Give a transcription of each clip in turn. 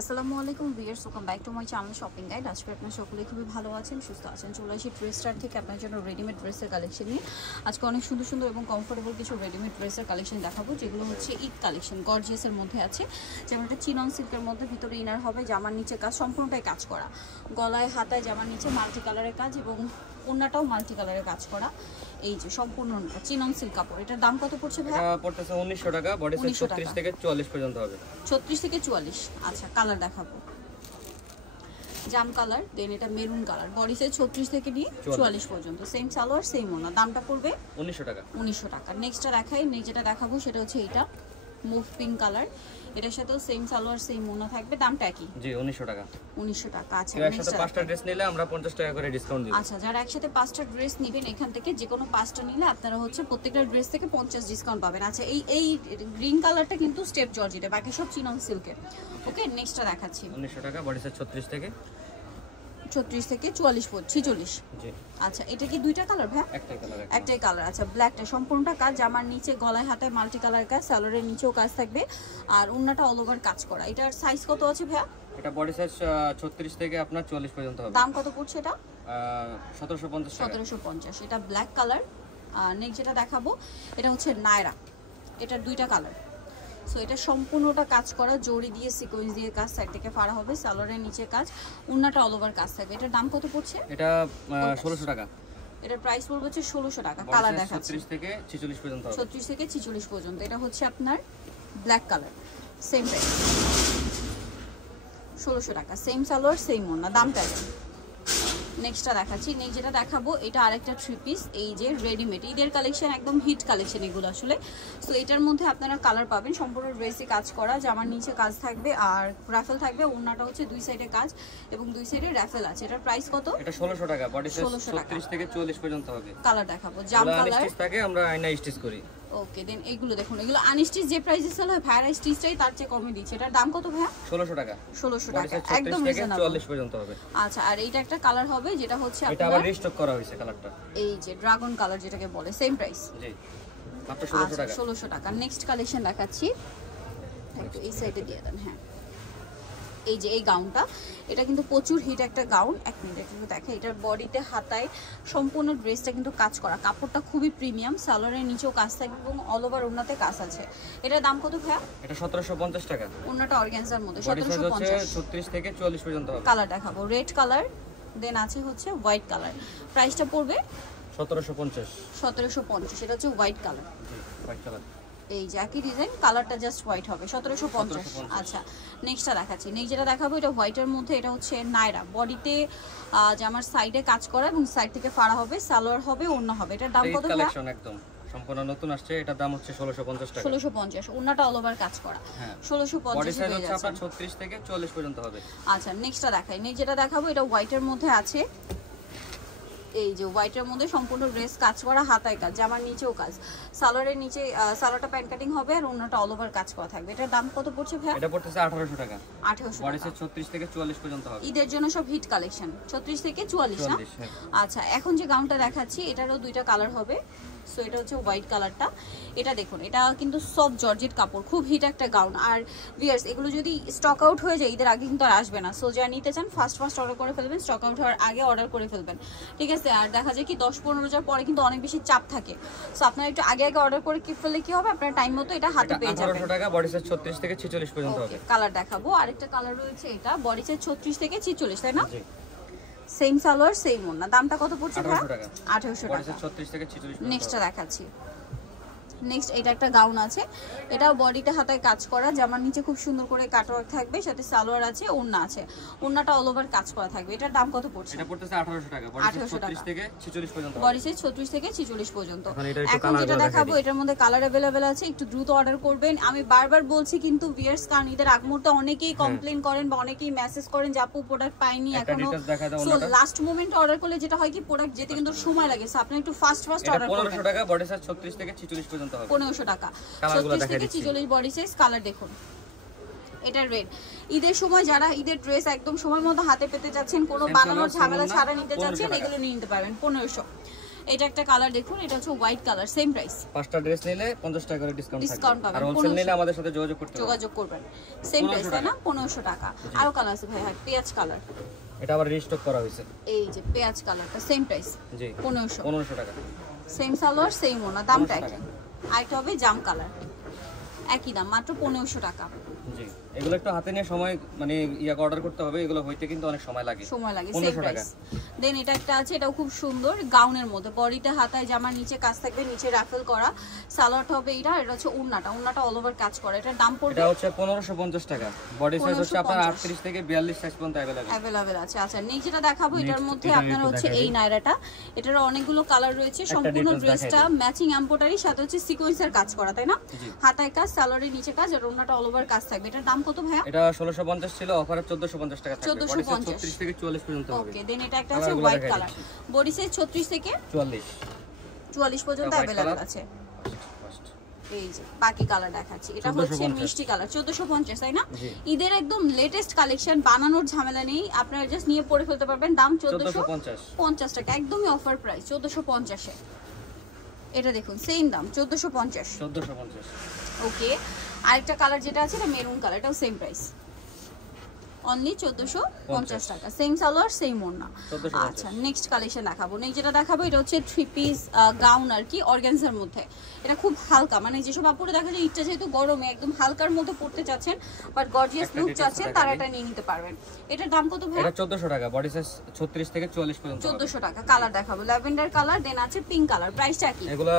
আসসালামু আলাইকুম viewers, welcome back to my channel shopping guide. আজকে আপনারা সকলে খুবই ভালো আছেন, সুস্থ আছেন। চলে আসি ড্রেস স্টার থেকে আপনার জন্য রেডিমেড ড্রেসের কালেকশন নিয়ে। আজকে অনেক সুন্দর সুন্দর এবং কমফোর্টেবল কিছু রেডিমেড ড্রেসের কালেকশন দেখাবো, যেগুলো হচ্ছে ঈদ কালেকশন, গর্জিয়াসের মধ্যে আছে। যেমন একটা চিনন সিল্কের মধ্যে, ভিতরে ইনার হবে, জামার নিচে কাজ, সম্পূর্ণটাই কাজ করা। গলায় হাতায় জামার নিচে মাল্টি কালারের কাজ এবং ওন্নাটাও মাল্টি কালারের কাজ করা। এই যে সম্পূর্ণ চিনন সিল্ক কাপড়। এটার দাম কত পড়ছে ভাই? এটা পড়তেছে 1900 টাকা, বডি সাইজ 36 থেকে 44 পর্যন্ত হবে। 36 থেকে 44। আচ্ছা, কালার দেখাবো। জাম কালার, দেন এটা মেরুন কালার, বডি সাইজ 36 থেকে নিয়ে 44 পর্যন্ত। সেম সালোয়ার, সেম ওনা। দামটা পড়বে 1900 টাকা। 1900 টাকা। নেক্সটটা দেখাই, যেটা দেখাবো সেটা হচ্ছে এটা মুভ পিঙ্ক কালার। এটার সাথেও সেম সালোয়ার, সেম ওনা থাকবে। দামটা কি? জি 1900 টাকা। 1900 টাকা। আচ্ছা, একসাথে 5টা ড্রেস নিলে আমরা 50 টাকা করে ডিসকাউন্ট দিব। আচ্ছা, যারা একসাথে 5টা ড্রেস নেবেন এখান থেকে, যে কোনো 5টা নিলে আপনারা হচ্ছে প্রত্যেকটা ড্রেস থেকে 50 ডিসকাউন্ট পাবেন। আচ্ছা, এই গ্রিন কালারটা কিন্তু স্টেপ জর্জেটে, বাকি সব চিনন সিল্কের। ওকে, নেক্সটটা দেখাচ্ছি। 1900 টাকা, বডি সাইজ 36 থেকে 46। জি। আচ্ছা, এটা কি দুইটা কালার ভাই? একটাই কালার। আচ্ছা, ব্ল্যাকটা সম্পূর্ণটা কাজ, জামার নিচে গলায় হাতায় মাল্টি কালার কাজ, সালোয়ারের নিচেও কাজ থাকবে, আর ওন্নাটা অল ওভার কাজ করা। এটার সাইজ কত আছে ভাই? এটা বডি সাইজ 36 থেকে আপনার 44 পর্যন্ত হবে। দাম কত পড়ছে এটা? 1750 টাকা। 1750। এটা ব্ল্যাক কালার। নেক্সট যেটা দেখাবো এটা হচ্ছে নায়রা। এটার দুইটা কালার। সো এটা সম্পূর্ণটা কাজ করা, জড়ি দিয়ে সিকোয়েন্স দিয়ে কাজ, সাইড থেকে ফাড়া হবে, সালোয়ারের নিচে কাজ, ওন্নাটা অল ওভার কাজ থাকবে। এটার দাম কত পড়ছে? এটা 1600 টাকা। এটার প্রাইস পড়বে হচ্ছে 1600 টাকা। কালার দেখাচ্ছি 36 থেকে 46 পর্যন্ত হবে। 36 থেকে 46 পর্যন্ত। এটা হচ্ছে আপনার ব্ল্যাক কালার, সেম প্রাইস 1600 টাকা। সেম সালোয়ার, সেম ওন্না। দামটা নেক্সটটা দেখাচ্ছি। নেক্সট যেটা দেখাবো এটা আরেকটা থ্রি পিস, এই যে রেডিমেড ঈদের কালেকশন, একদম হিট কালেকশন এগুলো আসলে। সো এটার মধ্যে আপনারা কালার পাবেন, সম্পূর্ণ ড্রেসে কাজ করা, জামার নিচে কাজ থাকবে আর রাফেল থাকবে। ওন্নাটা হচ্ছে দুই সাইডে কাজ এবং দুই সাইডে রাফেল আছে। এটার প্রাইস কত? এটা 1600 টাকা, বডি সাইজ 36 থেকে 44 পর্যন্ত হবে। কালার দেখাবো। জাম কালার থাকে, আমরা আয়না স্টিচ করি। ওকে, দেন এইগুলো দেখুন, এগুলো আনস্টিচ যে প্রাইসে সেল হয়, ভাইরা স্টিচটাই তার চেয়ে কমে দিচ্ছে। এটার দাম কত ভাইয়া? 1600 টাকা। 1600 টাকা, একদম রিজনেবল। 44 পর্যন্ত হবে। আচ্ছা, আর এইটা একটা কালার হবে যেটা হচ্ছে এটা আবার রিস্টক করা হয়েছে কালারটা, এই যে ড্রাগন কালার যেটাকে বলে, সেম প্রাইস। জি, মাত্র 1600 টাকা। 1600 টাকা। নেক্সট কালেকশন দেখাচ্ছি, একটু এই সাইডে দিয়ে দেন। হ্যাঁ, এই যে এই গাউনটা, এটা কিন্তু প্রচুর হিট একটা গাউন। এক মিনিট একটু দেখে, এটার বডিতে হাতায় সম্পূর্ণ ড্রেসটা কিন্তু কাজ করা, কাপড়টা খুবই প্রিমিয়াম, সালোয়ারের নিচেও কাজ থাকবে এবং অল ওভার ওন্নাতে কাজ আছে। এটার দাম কত ভাইয়া? এটা 1750 টাকা। ওন্নাটা অর্গানজার মধ্যে 1750। 36 থেকে 44 পর্যন্ত হবে। কালার দেখাবো, রেড কালার, দেন আছে হচ্ছে হোয়াইট কালার। প্রাইসটা পড়বে 1750। 1750। এটা হচ্ছে হোয়াইট কালার। জি, হোয়াইট কালার। এই যে একই ডিজাইন, কালারটা জাস্ট হোয়াইট হবে। 1750। আচ্ছা, নেক্সটটা দেখাচ্ছি। নেক্সট যেটা দেখাবো এটা হোয়াইটের মধ্যে, এটা হচ্ছে নায়রা, বডিতে জামার সাইডে কাজ করা এবং সাইড থেকে ফাড়া হবে, সালোয়ার হবে, ওন্না হবে। এটার দাম কত? কালেকশন একদম সম্পূর্ণ নতুন আসছে, এটার দাম হচ্ছে 1650 টাকা। 1650। ওন্নাটা অল ওভার কাজ করা। 1650 বডি সাইজ হচ্ছে আপনার 36 থেকে 44 পর্যন্ত হবে। আচ্ছা, নেক্সটটা দেখাই। নেক্সট যেটা দেখাবো এটা হোয়াইটের মধ্যে আছে, এই যে হোয়াইটের মধ্যে সম্পূর্ণ ড্রেস কাজ করা, হাতায় কাজ, জামার নিচেও কাজ, সালোয়ারের নিচে সালোয়ারটা প্যান্ট কাটিং হবে আর ওন্নাটা অল ওভার কাজ করা থাকবে। এটার দাম কত পড়ছে ভাই? এটা পড়তেছে 1800 টাকা। 1800 বডি সাইজ 36 থেকে 44 পর্যন্ত হবে। ঈদের জন্য সব হিট কালেকশন, 36 থেকে 44 না? আচ্ছা, এখন যে গাউনটা দেখাচ্ছি এটারও দুইটা কালার হবে। সো এটা হচ্ছে হোয়াইট কালারটা। এটা দেখুন, এটা কিন্তু সফট জর্জেট কাপড়, খুব হিট একটা গাউন। আর ভিউয়ার্স, এগুলো যদি স্টক আউট হয়ে যায় ঈদের আগে কিন্তু আর আসবে না। সো যারা নিতে চান ফার্স্ট অর্ডার করে ফেলবেন, স্টক আউট হওয়ার আগে অর্ডার করে ফেলবেন, ঠিক আছে? আর দেখা যায় কি 10-15 হাজার পরে কিন্তু অনেক বেশি চাপ থাকে। সো আপনারা একটু আগে অর্ডার করে কি ফেললে কি হবে, আপনারা টাইম মতো এটা হাতে পেয়ে যাবেন। 1800 টাকা, বডি সাইজ 36 থেকে 46 পর্যন্ত হবে। কালার দেখাবো, আরেকটা কালার রয়েছে, এটা বডি সাইজ 36 থেকে 46, তাই না? জি, সেম সালোয়ার, সেম ওন্না। দামটা কত পড়ছে? 1800 টাকা। 1800 টাকা। 36 থেকে 46। নেক্সটটা দেখাচ্ছি। নেক্সট এটা একটা গাউন আছে, এটাও বডিতে হাতায় কাজ করা, জামার নিচে খুব সুন্দর করে কাটওয়ার্ক থাকবে, সাথে সালোয়ার আছে, ওন্না আছে, ওন্নাটা অল ওভার কাজ করা থাকবে। এটার দাম কত পড়ছে? এটা পড়তেছে 1800 টাকা, বডি সাইজ 36 থেকে 46 পর্যন্ত। বডি সাইজ 36 থেকে 46 পর্যন্ত। এখন যেটা দেখাবো এটার মধ্যে কালার अवेलेबल আছে, একটু দ্রুত অর্ডার করবেন। আমি বারবার বলছি কিন্তু ভিউয়ার্স, কারণ ঈদের আগ মুহূর্তে অনেকেই কমপ্লেইন করেন বা অনেকেই মেসেজ করেন যে আপু প্রোডাক্ট পাইনি এখনো। সো লাস্ট মোমেন্টে অর্ডার করলে যেটা হয় কি, প্রোডাক্ট যেতে কিন্তু সময় লাগে। সো আপনি একটু ফাস্ট অর্ডার করবেন। 1500 টাকা, বডি সাইজ 36 থেকে 46 পর্যন্ত হবে। 1500 টাকা, 36 থেকে 46 বডি সাইজ। কালার দেখুন, এটা রেড। ঈদের সময় যারা ঈদের ড্রেস একদম সময় মতো হাতে পেতে যাচ্ছেন, কোনো বানানোর ঝামেলা ছাড়া নিতে যাচ্ছেন, এগুলো নিয়ে নিতে পারবেন 1500। এটা একটা কালার দেখুন, এটা হচ্ছে হোয়াইট কালার, সেম প্রাইস। 5টা ড্রেস নিলে 50 টাকা করে ডিসকাউন্ট ডিসকাউন্ট থাকবে। পাবেন, আর হোলসেল নিলে আমাদের সাথে যোগাযোগ করবেন। সেম প্রাইস তাই না? 1500 টাকা। আরো কালার আছে ভাই, পেঁয়াজ কালার, এটা আবার রিস্টক করা হয়েছে। এই যে পেঁয়াজ কালারটা সেম প্রাইস, জি 1500 টাকা। সেম সালোয়ার সেম ওনা, দামটা একই। আরেকটা হবে জাম কালার, একই দাম, মাত্র 1500 টাকা। জি এগুলো একটু হাতে নিয়ে সময় মানে অর্ডার করতে হবে, এগুলো হইতে কিন্তু অনেক সময় লাগে। Same price. দেন এটা একটা আছে, এটাও খুব সুন্দর, গাউনের মধ্যে, বডিতে হাতায় জামার নিচে কাজ থাকবে, নিচে রাফেল করা, সালোয়ারটা হবে এটা হচ্ছে ওন্নাটা অল ওভার কাজ করা। এটার দাম পড়বে, এটা হচ্ছে 1550 টাকা। বডি সাইজ হচ্ছে আপনার 38 থেকে 42 সাইজ পর্যন্ত अवेलेबल আছে। আচ্ছা নেক্সট যেটা দেখাবো, এটার মধ্যে আপনারা হচ্ছে এই নায়রাটা, এটার অনেকগুলো কালার রয়েছে, সম্পূর্ণ ড্রেসটা ম্যাচিং এমব্রয়ডারি সাথে হচ্ছে সিকোয়েন্সের কাজ করা, তাই না? হাতায় কাজ, সালোয়ারের নিচে কাজ, আর ওন্নাটা অল ওভার কাজ থাকবে। এটার দাম কত ভাইয়া? এটা 1650 ছিল, অফারে 1450 টাকা থাকবে। বডি সাইজ 36 থেকে 44 পর্যন্ত হবে। ওকে দেন এটা একটা আছে হোয়াইট কালার, বডি সাইজ 36 থেকে 44 পর্যন্ত अवेलेबल আছে। এই যে বাকি কালার দেখাচ্ছি, এটা হচ্ছে মিষ্টি কালার, 1450 তাই না? ঈদের একদম লেটেস্ট কালেকশন, বানানোর ঝামেলা নেই, আপনারা জাস্ট নিয়ে পরে ফেলতে পারবেন। দাম 1450 টাকা, একদমই অফার প্রাইস 1450 এ। এটা দেখুন সেম দাম 1450। ওকে আরেকটা কালার যেটা আছে এটা মেরুন কালার, এটাও সেম প্রাইস, অনলি 1450 টাকা, সেম সালোয়ার সেম ওড়না। আচ্ছা নেক্সট কালেকশন দেখাবো, যেটা দেখাবো এটা হচ্ছে 3 পিস গাউন আর কি, অর্গানজার মধ্যে। এটা খুব হালকা, মানে যেসব আপুরা দেখা যায় ইচ্ছা যেহেতু গরমে একদম হালকার মধ্যে পড়তে চাচ্ছেন বাট গর্জিয়াস লুক চাচ্ছেন, তারা এটা নিয়ে নিতে পারবেন। এটার দাম কত ভাই? এটা 1400 টাকা, বডি সাইজ 36 থেকে 44 পর্যন্ত। 1400 টাকা। কালার দেখাবো ল্যাভেন্ডার কালার, দেন আছে পিঙ্ক কালার, প্রাইসটা কি? এগুলো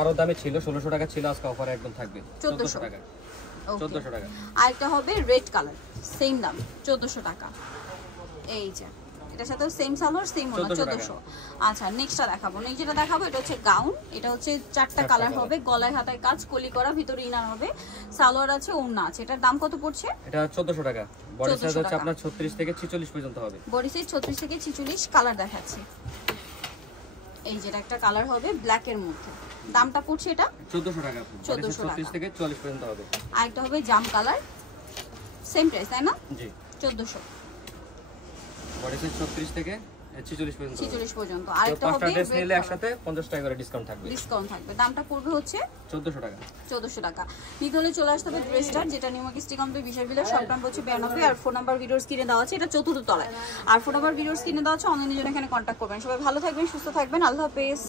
আরো দামে ছিল, 1600 টাকা ছিল, আজকে অফারে একদম থাকবে 1400 টাকা। 1400 টাকা। আরেকটা হবে রেড কালার, সেম দাম 1400 টাকা। এই যে এটার সাথেও সেম সালোয়ার সেম ওনা, 1400। আচ্ছা নেক্সটটা দেখাবো, যেটা দেখাবো এটা হচ্ছে গাউন, এটা হচ্ছে 4টা কালার হবে, গলায় হাতায় কাজ, কলি করা, ভিতরে ইনার হবে, সালোয়ার আছে, ওড়না আছে। এটার দাম কত পড়ছে? এটা 1400 টাকা, বডি সাইজ হচ্ছে আপনার 36 থেকে 46 পর্যন্ত হবে। বডি সাইজ 36 থেকে 46। কালার দেখাচ্ছি, এই যে একটা কালার হবে ব্ল্যাক এর মধ্যে, দামটা পড়ছে এটা 1400 টাকা, 36 থেকে 44 পর্যন্ত হবে। আরেকটা হবে জাম কালার, সেম প্রাইস তাই না? জি 1400, বডি সাইজ 36 থেকে 46 পর্যন্ত। আরেকটা হবে ড্রেস নিলে একসাথে 50 টাকা করে ডিসকাউন্ট থাকবে। দামটা পড়বে হচ্ছে 1400 টাকা। 1400 টাকা। নিতে হলে চলে আসতে হবে ড্রেসটা, যেটা নিউ মার্কেট সিটি কমপ্লেক্স বিশাল বিলাস, শপ নাম্বার হচ্ছে 92, আর ফোন নাম্বার ভিডিওস কিনে দেওয়া আছে, এটা 4র্থ তলায়, আর ফোন নাম্বার ভিডিওস কিনে দেওয়া আছে, অনলাইনে জন্য এখানে কন্ট্যাক্ট করবেন। সবাই ভালো থাকবেন, সুস্থ থাকবেন, আল্লাহ হাফেজ।